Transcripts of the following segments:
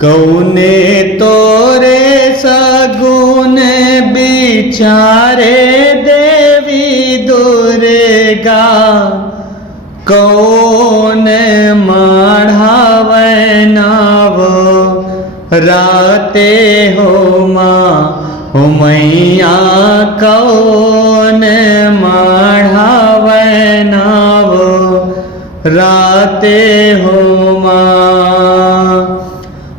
कौने तोरे सगुन बिचारे देवी दुर्गा, कौन मढ़ावे नावो राते हो माँ हो मैया, कौन मढ़ावे नावो राते हो माँ।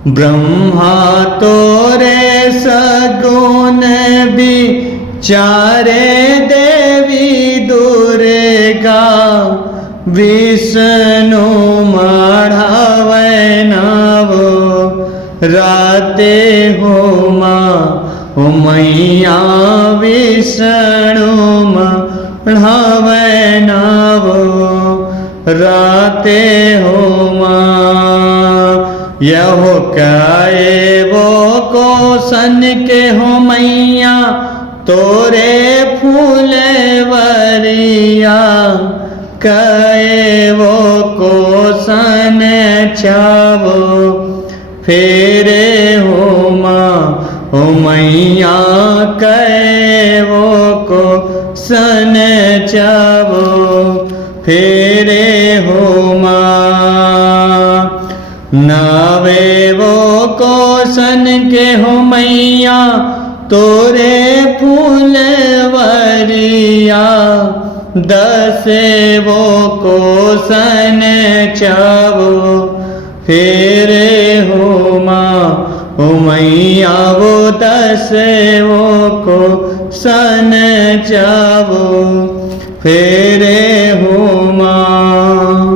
ब्रह्मा तोरे सगुन बिचारे देवी दुर्गा, विष्णु मढ़ावे नावो राते हो माँ हो मैया, विष्णु मढ़ावे नावो राते हो माँ। यहो काए वो कोसन के हो मैया, तोरे फूले वरिया, कए वो कोसन चावो फेरे हो माँ हो मैया, कए वो कोसन चावो फेरे हो माँ। नावे वो कोसन के हो मैया, तोरे फूल वरिया, दसे वो कोसन चावो फेरे हो माँ हो मैया, वो दसे वो कोसन चावो फेरे